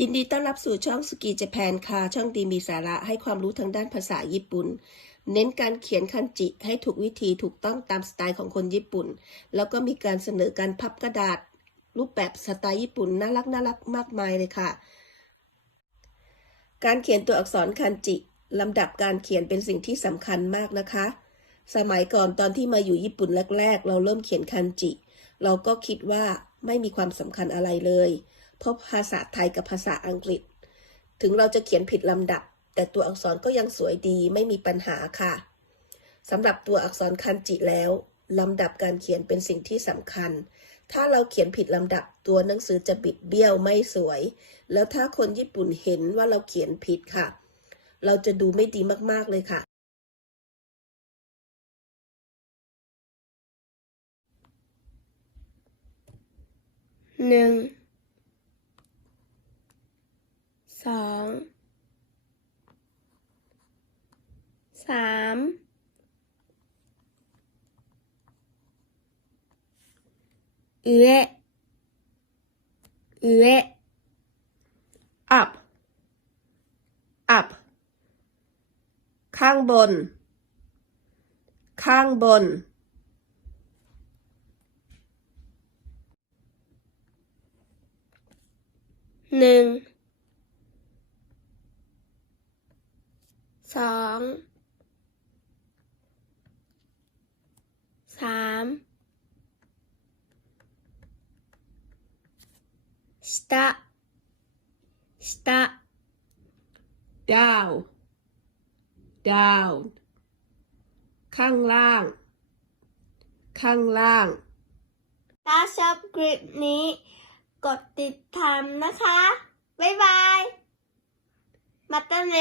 ยินดีต้อนรับสู่ช่องสกีเจแปนค่ะ ช่องดีมีสาระให้ความรู้ทางด้านภาษาญี่ปุ่น เน้นการเขียนคันจิให้ถูกวิธีถูกต้องตามสไตล์ของคนญี่ปุ่น แล้วก็มีการเสนอการพับกระดาษ รูปแบบสไตล์ญี่ปุ่นน่ารักน่ารักมากมายเลยค่ะ การเขียนตัวอักษรคันจิลำดับการเขียนเป็นสิ่งที่สำคัญมากนะคะ สมัยก่อนตอนที่มาอยู่ญี่ปุ่นแรก ๆ เราเริ่มเขียนคันจิ เราก็คิดว่าไม่มีความสำคัญอะไรเลย เพราะภาษาไทยกับภาษาอังกฤษ ถึงเราจะเขียนผิดลำดับ แต่ตัวอักษรก็ยังสวยดีไม่มีปัญหาค่ะสำหรับตัวอักษรคันจิแล้วลำดับการเขียนเป็นสิ่งที่สำคัญ ถ้าเราเขียนผิดลำดับตัวหนังสือจะบิดเบี้ยวไม่สวย แล้วถ้าคนญี่ปุ่นเห็นว่าเราเขียนผิดค่ะ เราจะดูไม่ดีมากๆเลยค่ะ หนึ่งสอง สาม上上 up up ข้างบน ข้างบน หนึ่ง สอง สาม 下下 down down ข้างล่าง ข้างล่าง ถ้าชอบคลิปนี้ กดติดตามนะคะ บ๊ายบาย มาตาเน